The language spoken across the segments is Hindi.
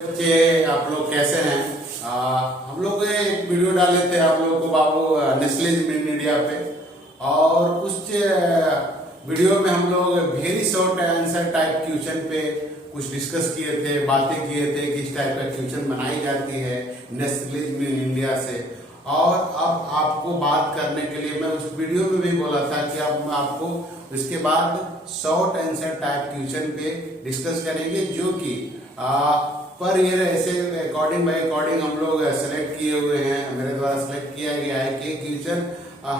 बच्चे आप लोग कैसे हैं? हम लोग एक वीडियो डाले थे आप लोगों को बाबू नेस्ले मीडिया पे, और उस वीडियो में हम लोग very short answer type question पे कुछ डिस्कस किए थे, बातें किए थे कि इस टाइप का क्वेश्चन बनाई जाती है नेस्ले इंडिया से। और अब आपको बात करने के लिए मैं उस वीडियो में भी बोला था कि अब आपको इसके बाद शॉर्ट आंसर टाइप क्वेश्चन पे डिस्कस करेंगे, जो कि पर ईयर ऐसे अकॉर्डिंग बाय अकॉर्डिंग हम लोग सेलेक्ट किए हुए हैं, मेरे द्वारा सेलेक्ट किया गया है कि क्वेश्चन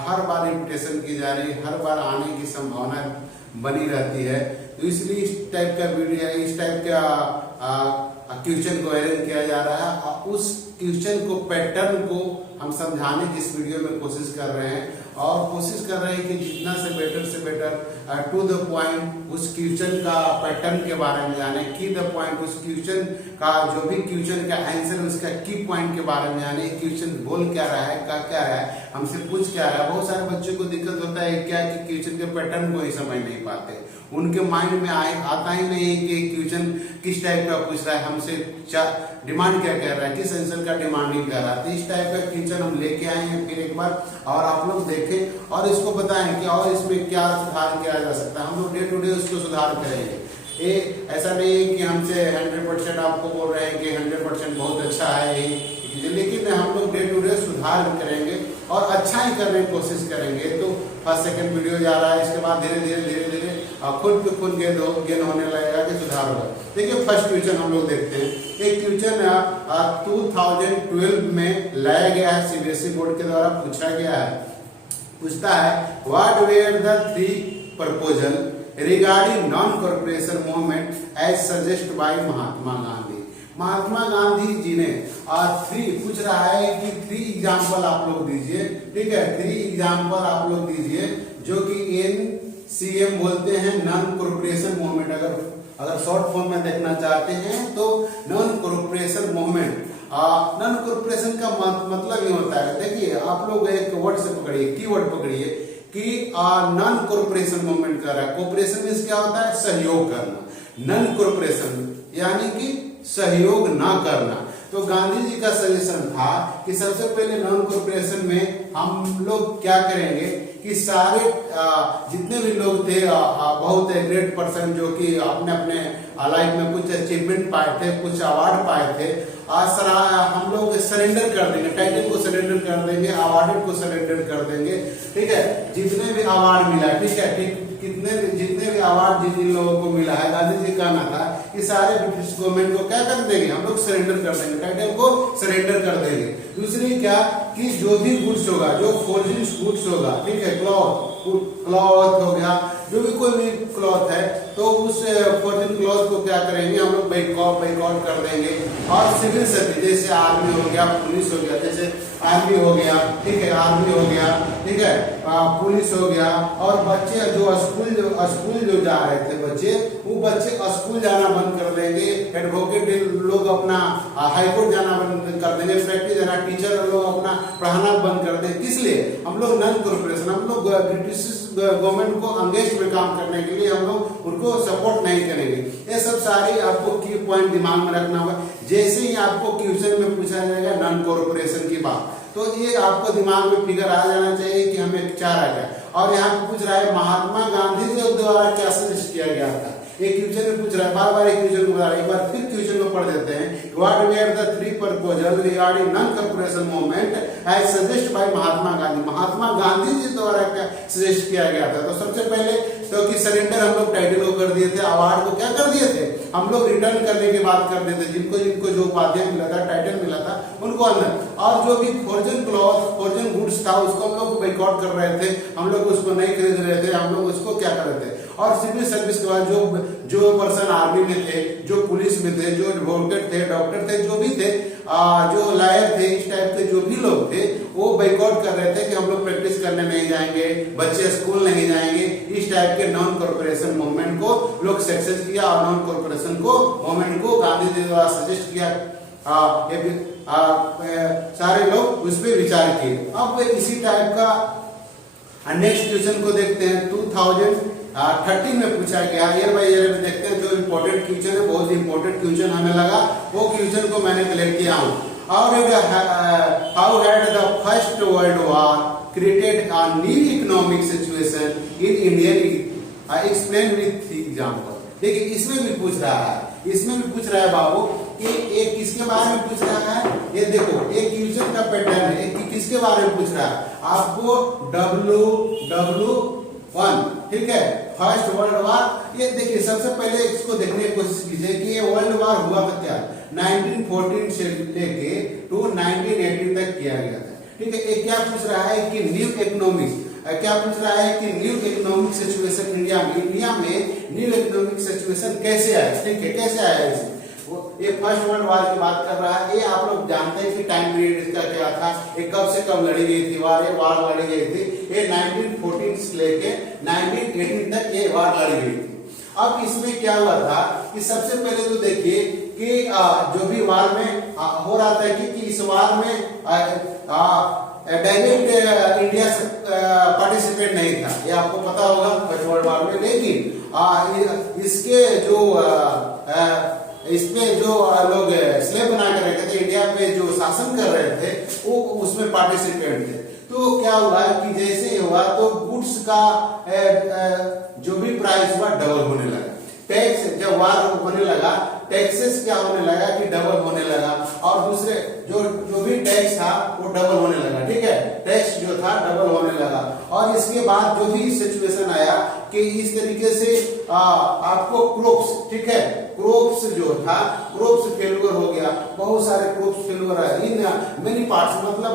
हर बार इन्विटेशन की जा रही है, हर बार आने की संभावना बनी रहती है। तो इसलिए इस टाइप का वीडियो, इस टाइप का क्वेश्चन को अरेंज किया जा रहा है। उस क्वेश्चन को, पैटर्न को हम समझाने की इस वीडियो में कोशिश कर रहे हैं, और कोशिश कर रहे हैं कि जितना से बेटर टू द पॉइंट उस क्वेश्चन का पैटर्न के बारे में जाने, की द पॉइंट उस क्वेश्चन का जो भी क्वेश्चन का आंसर उसका की पॉइंट के बारे में जाने, क्वेश्चन बोल क्या रहा है, क्या रहा है, हमसे पूछ क्या रहा है। बहुत सारे बच्चों को दिक्कत होता है क्या कि क्वेश्चन के पैटर्न को ही समझ नहीं पाते, उनके माइंड में आता ही नहीं कि क्वेश्चन किस टाइप का पूछ रहा है, हमसे डिमांड क्या कर रहा है, किस आंसर का डिमांडिंग कर रहा है। तो इस टाइप का क्वेश्चन हम लेके आए हैं फिर एक बार, और आप लोग देखें और इसको बताएं कि और इसमें क्या सुधार किया जा सकता है। हम लोग डे टू डे उसको सुधार करेंगे। ये ऐसा नहीं है कि हमसे 100% आपको बोल रहे हैं कि 100% बहुत अच्छा है ये, लेकिन हम लोग डे टू डे सुधार करेंगे और अच्छा ही करने की कोशिश करेंगे। तो फर्स्ट सेकंड वीडियो जा रहा है, इसके बाद धीरे धीरे खुद पे खुद गेन होने लगेगा कि सुधार होगा। देखिए फर्स्ट क्वेश्चन हम लोग देखते हैं। एक क्वेश्चन 2012 में लाया गया है, सीबीएसई बोर्ड के द्वारा पूछा गया है। पूछता है what were the three proposal regarding non corporation movement as suggest by Mahatma Gandhi. Mahatma Gandhi ji ने थ्री पूछ रहा है कि 3 एग्जाम्पल आप लोग दीजिए, ठीक है, 3 एग्जाम्पल आप लोग दीजिए जो कि NCM बोलते हैं, नॉन कॉर्पोरेशन मूवमेंट। अगर शॉर्ट फॉर्म में देखना चाहते हैं तो non corporation movement, non corporation का मतलब ये होता है, देखिए आप लोग एक वर्ड से पकड़िए, कीवर्ड पकड़िए कि नॉन कॉर्पोरेशन मूवमेंट कर रहा है। कॉर्पोरेशन मींस क्या होता है? सहयोग करना। नॉन कॉर्पोरेशन यानी कि सहयोग ना करना। तो गांधी जी का सजेशन था कि सबसे पहले नॉन कॉर्पोरेशन में हम लोग क्या करेंगे कि सारे जितने भी लोग थे, बहुत ग्रेट पर्सन जो कि अपने अपने लाइफ में कुछ अचीवमेंट पाए थे, कुछ अवार्ड पाए थे, हम लोग सरेंडर कर देंगे, टाइटल को सरेंडर कर देंगे, अवार्ड को सरेंडर कर देंगे, ठीक है। जितने भी अवार्ड मिला, ठीक है, ठीक, जितने भी अवार्ड जिन लोगों को मिला है, गांधी जी कहना था कि सारे ब्रिटिश गवर्नमेंट को क्या कर देंगे, हम लोग सरेंडर कर देंगे, टाइटल को सरेंडर कर देंगे। दूसरी क्या कि जो भी गुड्स होगा, जो फॉरेन गुड्स होगा, ठीक है, क्लॉथ हो गया, जो भी कोई भी क्लॉथ है, तो उस फॉरेन क्लॉथ को क्या करेंगे, हम लोग बाइकआउट कर देंगे। और सिविल सर्विस जैसे आर्मी हो गया, पुलिस हो गया, जैसे आर्मी हो गया, ठीक है, आर्मी हो गया, ठीक है, पुलिस हो गया, और बच्चे जो स्कूल जो जा रहे थे बच्चे, वो बच्चे स्कूल जाना बंद कर देंगे। एडवोकेट लोग अपना हाईकोर्ट जाना बंद कर देंगे, फैक्ट्री जाना, टीचर लोग अपना पढ़ाना बंद कर देंगे। किस लिए? हम लोग नॉन कॉर्पोरेशन, हम लोग ब्रिटिश गवर्नमेंट को अंगेज में काम करने के लिए हम लोग उनको सपोर्ट नहीं करेंगे। ये सब सारी आपको की पॉइंट दिमाग में रखना होगा। जैसे ही आपको क्वेश्चन में पूछा जाएगा नॉन कॉर्पोरेशन की बात, तो ये आपको दिमाग में फिगर आ जाना चाहिए कि हमें चाह रहा है। और यहाँ पे पूछ रहा है महात्मा गांधी जी द्वारा क्या सजेस्ट किया गया था। एक क्वेश्चन में पूछ रहा है, बार बार एक क्वेश्चन को बता रहा है, एक बार फिर क्वेश्चन को पढ़ देते हैं। What were the 3 proposal regarding non corporation movement as suggest by Mahatma Gandhi. Mahatma Gandhi ji द्वारा क्या सजेस्ट किया गया था? तो सबसे पहले तो कि सरेंडर हम लोग टाइटल को कर दिए थे, अवार्ड को क्या कर दिए थे, हम लोग रिटर्न करने की बात कर देते, जिनको जो उपाधि मिला था, टाइटल मिला था, उनको अंदर। और जो भी फॉरेन क्लॉथ, फॉरेन गुड्स था, उसको हम लोग बाइकआउट कर रहे थे, हम लोग उसको नहीं खरीद रहे थे, हम लोग उसको क्या कर रहे थे। और सिविल सर्विस के बाद जो पर्सन आर्मी में थे, जो पुलिस में थे, जो एडवोकेट थे, डॉक्टर थे, जो भी थे, जो लायर थे, इस टाइप के जो भी लोग थे, वो बाइकआउट कर रहे थे कि हम लोग प्रैक्टिस करने नहीं जाएंगे, बच्चे स्कूल नहीं जाएंगे। इस टाइप के नॉन कॉर्पोरेशन मूवमेंट को लोग सक्सेस किया, और नॉन कॉर्पोरेशन को मूवमेंट को गांधी जी द्वारा सजेस्ट किया। सारे लोग उस पर विचार किए। अब इसी टाइप का नेक्स्ट क्वेश्चन को देखते हैं। 2000 13 में पूछा गया। ईयर बाय ईयर में देखते हैं जो इंपॉर्टेंट क्वेश्चन है, बहुत इंपॉर्टेंट क्वेश्चन हमें लगा, वो क्वेश्चन को मैंने कलेक्ट किया हूँ। और how had the first world war created a new economic situation in Indian, explain with 3 example. देखिए इसमें भी पूछ रहा है, इसमें भी पूछ रहा है बाबू कि एक किसके बारे में पूछ रहा है। ये देखो एक क्वेश्चन का पैटर्न है, एक किसके बारे में पूछ रहा है आपको, WW1, ठीक है, फर्स्ट वर्ल्ड वार। ये देखिए सबसे पहले इसको देखने की कोशिश कीजिए कि ये वर्ल्ड वार हुआ था क्या, 1914 से लेके टू 1918 तक किया गया था, ठीक है। ये क्या पूछ रहा है कि न्यू इकोनॉमिक्स, क्या पूछ रहा है कि न्यू इकोनॉमिक सिचुएशन इंडिया में न्यू इकोनॉमिक सिचुएशन कैसे आया, ठीक है, कैसे आया इसमें। ये फर्स्ट वर्ल्ड वार की बात कर रहा है। ये आप लोग जानते हैं कि टाइम पीरियड इसका क्या था, ये कब से कब लड़ी गई थी वार, ये वार लड़ी गई थी ये 1914 से लेके 1918 तक ये वार लड़ी गई थी। अब इसमें क्या हुआ था कि सबसे पहले तो देखिए कि जो भी वार में हो रहा था कि इस वार में डायरेक्ट इंडिया पार्टिसिपेट नहीं था, ये आपको पता होगा फर्स्ट वर्ल्ड वार में। लेकिन इसके जो इसमें जो लोग स्लेव बना कर रखे थे, इंडिया पे जो शासन कर रहे थे, वो उसमें पार्टिसिपेट थे। तो क्या हुआ कि जैसे हुआ तो गुड्स का जो भी प्राइस हुआ डबल होने लगा। टैक्स जब वार होने लगा, टैक्सेस क्या होने लगा कि डबल होने लगा, और दूसरे जो भी टैक्स था वो डबल होने लगा, ठीक है, टैक्स जो था डबल होने लगा। और इसके बाद जो भी सिचुएशन आया कि इस तरीके से आपको क्रॉप्स, ठीक है, क्रॉप्स जो था क्रॉप्स फेल्यूर हो गया, बहुत सारे क्रॉप्स फेल्यूर है इन मेनी पार्ट्स, मतलब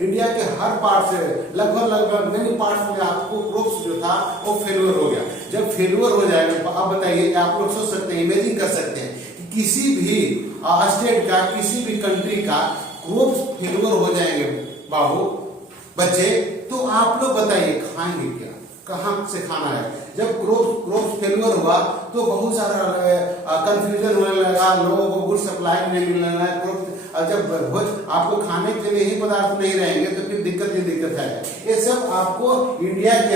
इंडिया के हर पार्ट से लगभग मेनी पार्ट्स में आपको क्रॉप्स जो था वो फेल्यूर हो गया। जब फेल्यूर हो जाएगा, अब बताइए आप लोग सोच सकते हैं, इमेजिन कर सकते हैं कि किसी भी स्टेट का, किसी भी कंट्री का क्रॉप्स फेल्यूर हो जाएंगे बाबू बच्चे, तो आप लोग बताइए खाएंगे क्या, कहाँ से खाना है। जब क्रॉप्स फेल्यूर हुआ तो बहुत सारा कंफ्यूजन होने लगा, लोगों को गुड सप्लाई नहीं मिलने लगा। जब आपको खाने के लिए ही पदार्थ नहीं रहेंगे तो फिर दिक्कत ही दिक्कत है। ये सब आपको इंडिया के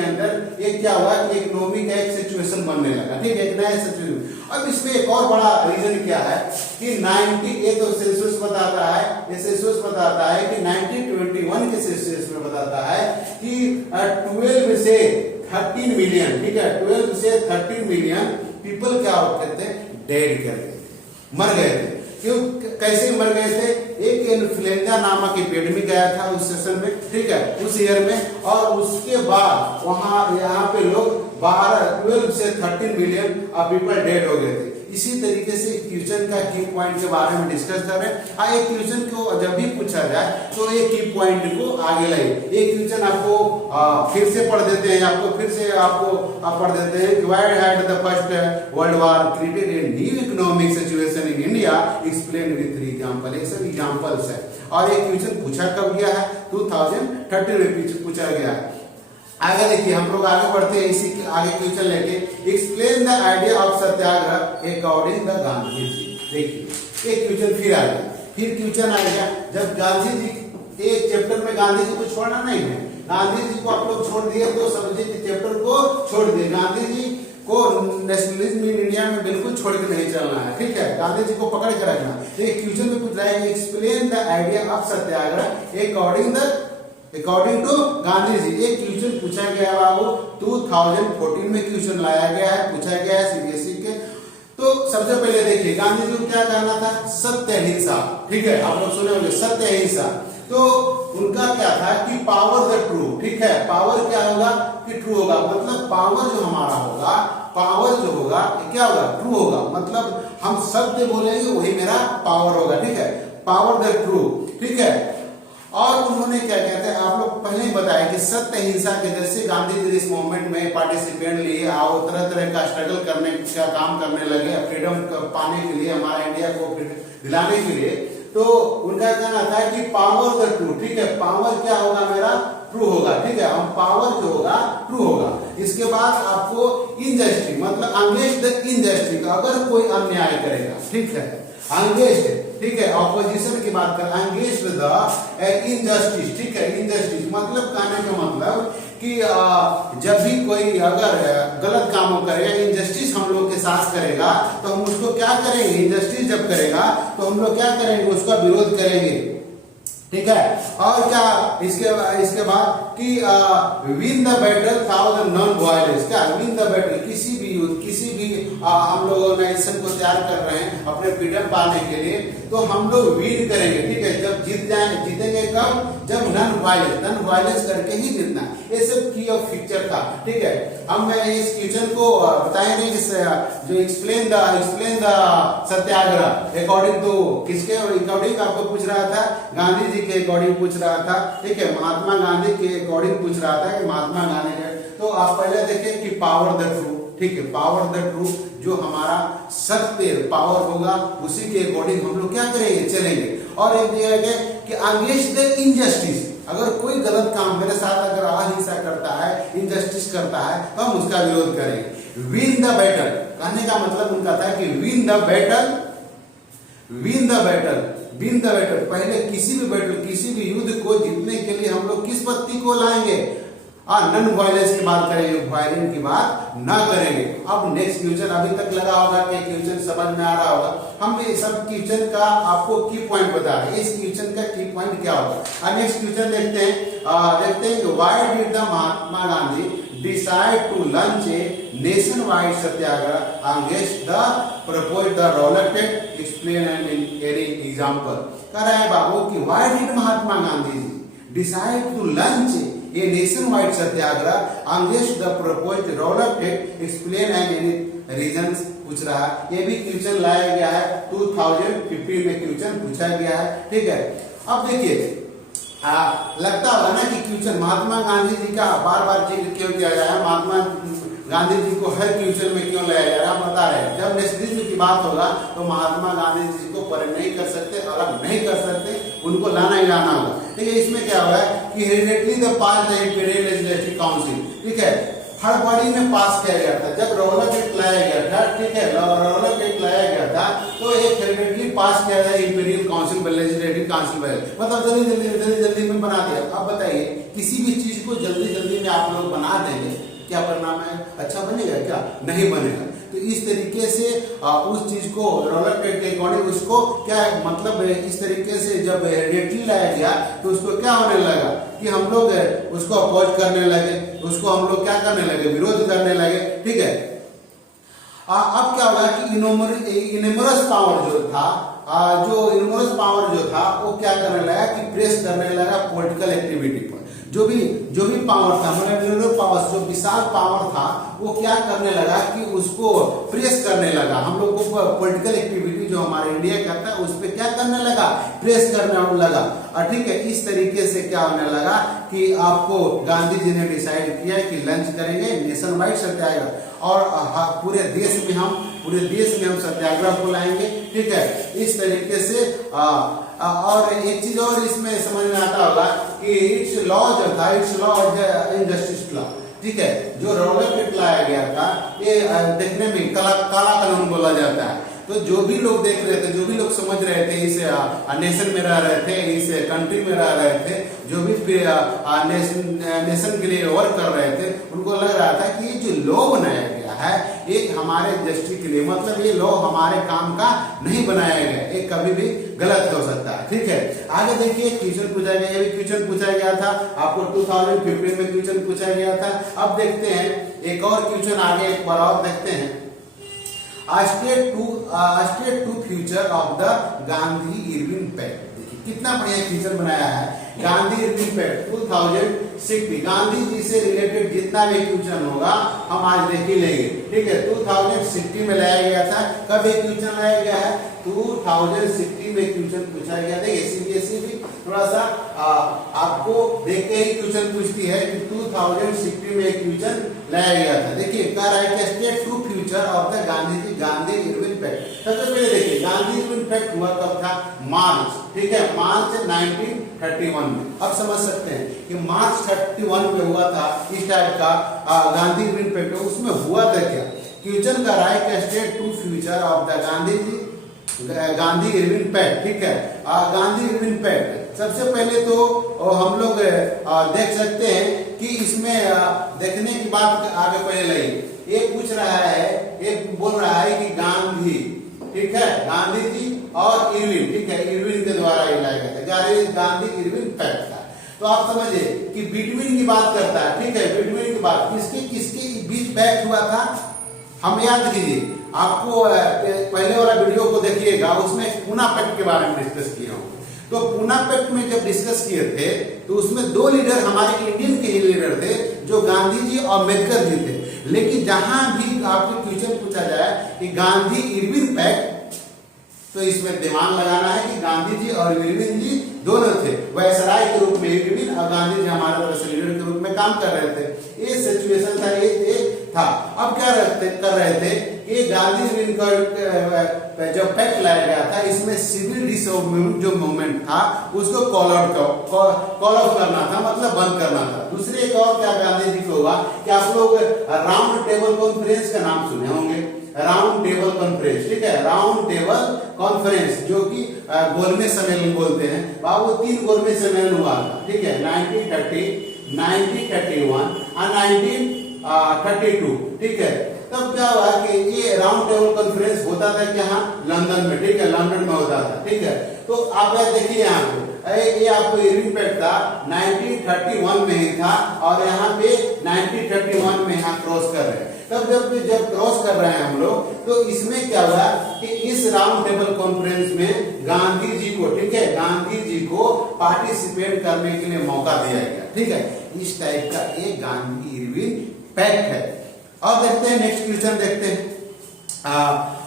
अंदर ये क्या हुआ कि इकोनॉमिक एक सिचुएशन बनने लगा, ठीक है, एक नया सिचुएशन। अब इसमें एक और बड़ा रीजन क्या है कि 90, ये तो सेल्सियस बताता है, ये सेल्सियस बताता है कि 1921 के सेल्सियस में बताता है कि 12 से 13 मिलियन, ठीक है, 12 से 13 मिलियन पीपल क्या होते थे, डेड कर गए थे, मर गए थे। क्यों, कैसे मर गए थे, एक इन्फ्लुएंजा नामक एपिडेमिक आया था उस सेशन में, ठीक है, उस ईयर में, और उसके बाद वहां यहाँ पे लोग 12 से 13 मिलियन पीपल डेड हो गए थे। इसी तरीके से क्वेश्चन का की पॉइंट के बारे में डिस्कस कर रहे हैं। हाँ, एक क्वेश्चन को जब भी पूछा जाए तो एक की पॉइंट को आगे लाइए। एक क्वेश्चन आपको फिर से पढ़ देते हैं, पढ़ देते हैं कि why had the first world war created a new economic situation in India, explain with 3 example. ये सब एग्जांपल्स है। और एक क्वेश्चन पूछा कब गया है, 2013 में पूछा गया है। आगे देखिए, हम लोग आगे बढ़ते हैं, इसी के आगे क्वेश्चन लेके, explain the idea of satyagraha according the Gandhi ji. देखिए एक क्वेश्चन फिर आ गया, फिर क्वेश्चन आ गया जब गांधी जी, एक चैप्टर में गांधी जी को छोड़ना नहीं है, गांधी जी को आप लोग छोड़ दिए तो समझिए कि चैप्टर को छोड़ दिए। गांधी जी को नेशनलिज्म इन इंडिया में बिल्कुल छोड़ के नहीं चलना है, ठीक है, गांधी जी को पकड़ के रखना। एक क्वेश्चन में पूछ रहा है, explain the idea of satyagraha according to Gandhi ji. एक क्वेश्चन पूछा गया बाबू, 2014 में क्वेश्चन लाया गया है, पूछा गया है सीबीएसई के। तो सबसे पहले देखिए गांधी जी को क्या कहना था, सत्य अहिंसा, ठीक है, आप लोग सुने होंगे सत्य अहिंसा। तो उनका क्या था कि पावर द ट्रू, ठीक है, पावर क्या होगा कि ट्रू होगा, मतलब पावर जो हमारा होगा, पावर जो होगा क्या होगा, ट्रू होगा, मतलब हम सत्य बोलेंगे वही मेरा पावर होगा, ठीक है, पावर द ट्रू, ठीक है। और उन्होंने क्या कहते हैं, आप लोग पहले ही बताया कि सत्य अहिंसा के जैसे गांधी जी इस मूवमेंट में पार्टिसिपेट लिए, और तरह तरह का स्ट्रगल करने का काम करने लगे, फ्रीडम पाने के लिए, हमारा इंडिया को दिलाने के लिए। तो उनका कहना था कि पावर द ट्रू, ठीक है, पावर क्या होगा मेरा, ट्रू होगा, ठीक है, हम पावर जो होगा ट्रू होगा। इसके बाद आपको इनजस्टिस, मतलब अगेंस्ट द इनजस्टिस, अगर कोई अन्याय करेगा, ठीक है, अगेंस्ट, ठीक है, ऑपोजिशन की बात कर, अगेंस्ट द इनजस्टिस, ठीक है, इनजस्टिस मतलब कहने का मतलब कि जब भी कोई अगर गलत कामों करेगा, इनजस्टिस हम लोग के साथ करेगा, तो हम उसको क्या करेंगे, इनजस्टिस जब करेगा तो हम लोग क्या करेंगे, उसका विरोध करेंगे। ठीक है, और क्या इसके बाद कि win the battle thousand non violence, क्या विन द बैटल, किसी भी युद्ध, किसी भी हम लोग ऑर्गेनाइजेशन को तैयार कर रहे हैं अपने फ्रीडम पाने के लिए, तो हम लोग विन करेंगे। ठीक है, जब जीतेंगे कब, जब नॉन वायलेंस करके ही जीतना है। ये सब की ऑफ पिक्चर था। ठीक है, हम इस क्वेश्चन को बताएंगे जो explain the Satyagraha according to किसके अकॉर्डिंग आपको पूछ रहा था, गांधी जी के अकॉर्डिंग पूछ रहा था। ठीक है, महात्मा गांधी के अकॉर्डिंग पूछ रहा था कि महात्मा गांधी के, तो आप पहले देखें कि पावर द ट्रू। ठीक है, पावर द ट्रू, जो हमारा सत्य पावर होगा उसी के अकॉर्डिंग हम लोग क्या करेंगे, चलेंगे। और एक दिया गया कि अगेंस्ट द इनजस्टिस, अगर कोई गलत काम मेरे साथ अगर अहिंसा करता है, इनजस्टिस करता है, तो हम उसका विरोध करेंगे। विन द बैटल, कहने का मतलब उनका था कि win the battle, win the battle, win the battle, पहले किसी भी बैटल, किसी भी युद्ध को जीतने के लिए हम लोग किस पत्ती को लाएंगे, नॉन वायलेंस की बात करेंगे, वायलेंस की बात ना करेंगे। अब नेक्स्ट क्वेश्चन अभी तक लगा होगा कि क्वेश्चन समझ में आ रहा होगा। हम ये सब क्वेश्चन का आपको की पॉइंट बता रहे हैं, इस क्वेश्चन का की पॉइंट क्या होगा। नेक्स्ट क्वेश्चन देखते हैं कि why did the Mahatma Gandhi decide to launch a nationwide satyagraha against the proposed the Rowlatt Act, explain and any example. कह रहा है बाबू कि why did Mahatma Gandhi ji decide to launch ये nationwide satyagraha against the proposed Rowlatt Act, explain and any reasons पूछ रहा है। ये भी क्वेश्चन लाया गया है 2015 में क्वेश्चन पूछा गया है। ठीक है, अब देखिए लगता होगा ना कि क्वेश्चन महात्मा गांधी जी का बार बार जिक्र क्यों किया जा रहा है, महात्मा गांधी जी को हर क्वेश्चन में क्यों लाया जा रहा है, बता रहे हैं। जब नेशनलिज्म की बात होगा तो महात्मा गांधी जी को परे नहीं कर सकते, अलग नहीं कर सकते, उनको लाना ही लाना होगा। ठीक है, इसमें क्या हुआ है कि hurriedly the passed the imperial legislative council, ठीक है, हर बॉडी में पास किया गया था जब रॉलेट एक्ट लाया गया था। ठीक है, रॉलेट एक्ट लाया गया था तो एक हेरिडेटली पास किया था इंपीरियल काउंसिल, लेजिस्लेटिव काउंसिल, मतलब जल्दी में बना दिया। अब बताइए, किसी भी चीज को जल्दी में आप लोग बना देंगे, क्या परिणाम है, अच्छा बनेगा क्या, नहीं बनेगा। तो इस तरीके से उस चीज को रॉलेट एक्ट के अकॉर्डिंग उसको क्या मतलब इस तरीके से जब हेरिडेटरी लाया गया तो उसको क्या होने लगा कि हम लोग उसको अपोज करने लगे, उसको हम लोग क्या करने लगे, विरोध करने लगे। ठीक है, अब क्या होगा कि इनोमरस पावर जो था, इनोमरस पावर जो था वो क्या करने लगा कि प्रेस करने लगा पॉलिटिकल एक्टिविटी पर। जो भी पावर था, मतलब पावर, जो विशाल पावर था, वो क्या करने लगा कि उसको प्रेस करने लगा। हम लोग को पॉलिटिकल एक्टिविटी जो हमारे इंडिया करता है उस पर क्या करने लगा, प्रेस करने लगा। और ठीक है, इस तरीके से क्या होने लगा कि आपको गांधी जी ने डिसाइड किया कि लॉन्च करेंगे नेशन वाइड सत्याग्रह और पूरे देश में हम सत्याग्रह को लाएंगे। ठीक है, इस तरीके से और एक चीज और इसमें समझ में आता होगा कि इट्स लॉ जो था, इट्स लॉ इनजस्टिस लॉ। ठीक है, जो रॉलेट एक्ट लाया गया था ये देखने में काला कानून बोला जाता है। तो जो भी लोग देख रहे थे, जो भी लोग समझ रहे थे, इस नेशन में रह रहे थे, इस कंट्री में रह रहे थे, जो भी नेशन के लिए वर्क कर रहे थे, उनको लग रहा था कि ये जो लॉ बनाया गया है एक हमारे जस्टिस के लिए, मतलब ये लॉ हमारे काम का नहीं बनाया गया, ये कभी भी गलत हो सकता है। ठीक है, आगे देखिए क्वेश्चन पूछा गया, ये भी क्वेश्चन पूछा गया था आपको 2015 में क्वेश्चन पूछा गया था। अब देखते हैं एक और क्वेश्चन, आगे एक बार और देखते हैं। State to future of the Gandhi Irwin pact. देखिए कितना बढ़िया क्वेश्चन बनाया है, गांधी इरविन पैक्ट 2060। गांधी जी से रिलेटेड जितना भी क्वेश्चन होगा हम आज देख ही लेंगे। ठीक है, 2060 में लाया गया था। कब एक क्वेश्चन लाया गया है, 2060 में क्वेश्चन पूछा गया था। सीबीएसई भी थोड़ा सा आपको देख के ही क्वेश्चन पूछती है कि 2060 में एक क्वेश्चन लाया गया था। देखिए कह रहा है कि state to future of the Gandhi Irwin pact. सबसे पहले देखिए गांधी इरविन पैक्ट हुआ कब था, मार्च। ठीक है, मार्च 1931 में। अब समझ सकते हैं कि मार्च 31 में हुआ था इस टाइप का गांधी इरविन पैक्ट। उसमें हुआ था क्या, क्वेश्चन कर रहा है कि state to future of the Gandhi ji Gandhi Irwin pact, ठीक है। गांधी इरविन पैक्ट सबसे पहले तो हम लोग देख सकते हैं कि इसमें देखने की बात आगे पहले लगी। एक पूछ रहा है, एक बोल रहा है कि गांधी, ठीक है, गांधी जी और इरविन, ठीक है, इरविन के द्वारा ये लाया गया था, गांधी इरविन पैक्ट था। तो आप समझिए कि बिटवीन की बात करता है, ठीक है, बिटवीन की बात किसके किसके बीच पैक्ट हुआ था, हम याद कीजिए। आपको पहले वाला वीडियो को देखिएगा, उसमें पूना पैक्ट के बारे में डिस्कस किया हूं। तो पूना पैक्ट में जब डिस्कस किए थे तो उसमें दो लीडर हमारे इंडियन के ही लीडर थे, जो गांधी जी और अम्बेडकर जी थे। लेकिन जहां भी आपको क्वेश्चन पूछा जाए कि गांधी इरविन पैक्ट, तो इसमें दिमाग लगाना है कि गांधी जी और इरविन जी दोनों थे, वायसराय के रूप में इरविन और गांधी जी हमारे तरफ से लीडर के रूप में काम कर रहे थे। ये सिचुएशन था, ये था। अब क्या कर रहे थे कि गांधी इरविन का जो पैक्ट लाया गया था, इसमें सिविल डिसऑर्डर जो मूवमेंट था उसको कॉल ऑफ करना था, मतलब बंद करना था। दूसरे एक और क्या गांधी जी को हुआ कि आप लोग राउंड टेबल कॉन्फ्रेंस का नाम सुने होंगे, राउंड टेबल कॉन्फ्रेंस, ठीक है, राउंड टेबल कॉन्फ्रेंस, जो कि गोलमेज सम्मेलन बोलते हैं। वो 3 गोलमेज सम्मेलन हुआ था, ठीक है, 1930, 1931 और 1932, ठीक है। तब क्या हुआ कि ये राउंड टेबल कॉन्फ्रेंस होता था यहाँ लंदन में, ठीक है, लंदन में होता था, ठीक है। तो आप देखिए यहाँ पे ये आपको इरविन पैक्ट था 1931 में ही था, और यहाँ पे 1931 में यहाँ क्रॉस कर रहे हैं। तब जब क्रॉस कर रहे हैं हम लोग, तो इसमें क्या हुआ कि इस राउंड टेबल कॉन्फ्रेंस में गांधी जी को, ठीक है, गांधी जी को पार्टिसिपेट करने के लिए मौका दिया गया, ठीक है। इस टाइप का एक गांधी इरविन पैक्ट है। अब देखते हैं नेक्स्ट क्वेश्चन, देखते हैं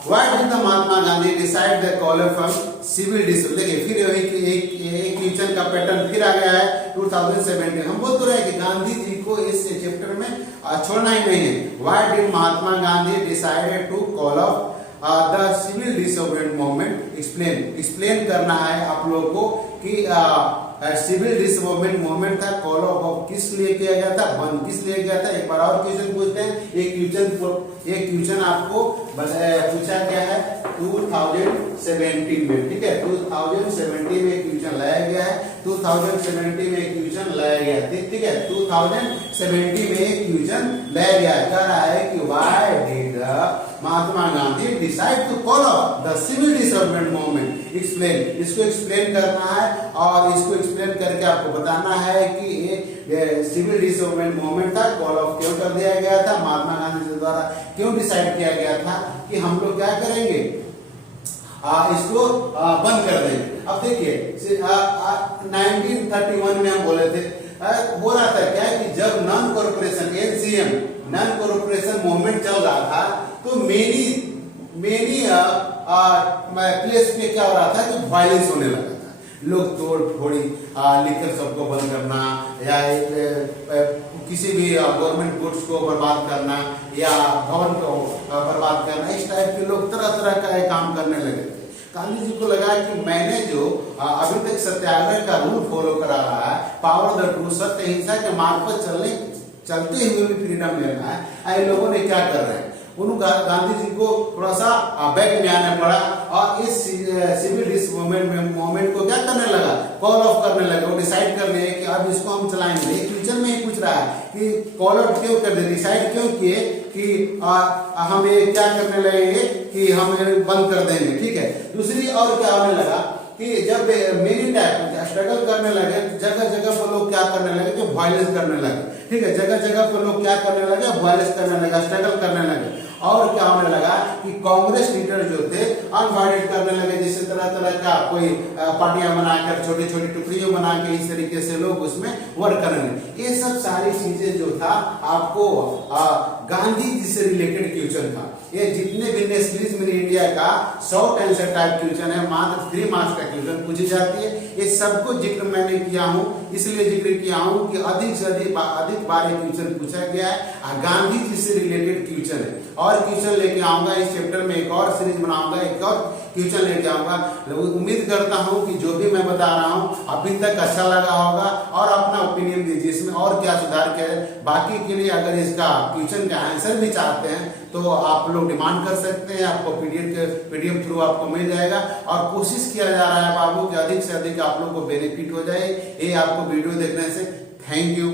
why did the Mahatma Gandhi decide the call off civil disorder. देखिए फिर एक क्वेश्चन का पैटर्न फिर आ गया है 2017। हम बोल तो रहे कि गांधी जी को इस चैप्टर में छोड़ना ही नहीं है। why did Mahatma Gandhi decided to call off the civil disorder movement. Explain करना है आप लोगों को कि सिविल डिसऑर्डर मूवमेंट था, कॉल ऑफ किस लिए किया गया था, बंद किस लिए किया था। एक बार और क्वेश्चन पूछते हैं। एक क्वेश्चन आपको पूछा गया है 2017 में, ठीक है, 2017 में क्वेश्चन लाया गया है, 2017 में क्वेश्चन लाया गया, ठीक है, 2017 में क्वेश्चन लाया गया। कह रहा है कि why did Mahatma Gandhi decide to call off the civil disorder movement. Explain, इसको एक्सप्लेन करना है, और इसको एक्सप्लेन करके आपको बताना है कि ये सिविल डिसऑर्डर मूवमेंट था, कॉल ऑफ क्यों कर दिया गया था, महात्मा गांधी जी द्वारा क्यों डिसाइड किया गया था कि हम लोग क्या करेंगे, इसको बंद कर देंगे। अब देखिए 1931 में हम बोले थे, बोला था क्या कि जब non corporation NCM non corporation movement चल रहा था, तो मेनी प्लेस पे क्या हो रहा था कि वायलेंस होने लगा था। लोग तोड़ फोड़ी, लिकर सबको बंद करना, या किसी भी गवर्नमेंट गुड्स को बर्बाद करना, या भवन को बर्बाद करना, इस टाइप के लोग तरह तरह का काम करने लगे थे। गांधी जी को लगा कि मैंने जो अभी तक सत्याग्रह का रूल फॉलो करा रहा है, पावर द ट्रूथ, सत्य हिंसा के मार्ग पर चलते हुए भी फ्रीडम लेना है, इन लोगों ने क्या कर रहे हैं, उन गांधी जी को थोड़ा सा बैक में आना पड़ा, और इस सिविल डिस मूवमेंट को क्या करने लगा, कॉल ऑफ करने लगे। वो डिसाइड कर लिए कि अब इसको हम चलाएंगे। एक क्वेश्चन में ही पूछ रहा है कि कॉल ऑफ क्यों कर दे, डिसाइड क्यों किए कि हम ये क्या करने लगेंगे कि हम बंद कर देंगे, ठीक है। दूसरी और क्या होने लगा कि जब मेनी टाइप स्ट्रगल करने लगे, जगह जगह पर लोग क्या करने लगे कि वायलेंस करने लगे, ठीक है, जगह जगह पर लोग क्या करने लगे, वायलेंस करने लगे, स्ट्रगल करने लगे। और क्या होने लगा कि कांग्रेस लीडर जो थे अनवाइडेड करने लगे, जैसे तरह तरह का कोई पार्टियां बनाकर, छोटी छोटी टुकड़ियों बना के, इस तरीके से लोग उसमें वर्क करने लगे। ये सब सारी चीजें जो था आपको गांधी जी से रिलेटेड क्वेश्चन था। ये जितने भी नेशनलिज्म इन इंडिया का शॉर्ट आंसर टाइप क्वेश्चन है, मात्र 3 मार्क्स का क्वेश्चन पूछी जाती है। ये सबको जिक्र मैंने किया हूँ, इसलिए जिक्र किया हूँ कि अधिक से अधिक बार क्वेश्चन पूछा गया है, गांधी जी से रिलेटेड क्वेश्चन है। और क्वेश्चन लेके आऊंगा। इस चैप्टर में एक और सीरीज बनाऊंगा, एक और क्वेश्चन लेके आऊंगा। उम्मीद करता हूं कि जो भी मैं बता रहा हूं अभी तक अच्छा लगा होगा और अपना ओपिनियन दीजिए इसमें और क्या सुधार किया जाए। बाकी के लिए अगर इसका क्वेश्चन का आंसर भी चाहते हैं तो आप लोग डिमांड कर सकते हैं, आपको पीडीएफ थ्रू आपको मिल जाएगा। और कोशिश किया जा रहा है बाबू कि अधिक से अधिक आप लोग को बेनिफिट हो जाए ये आपको वीडियो देखने से। Thank you.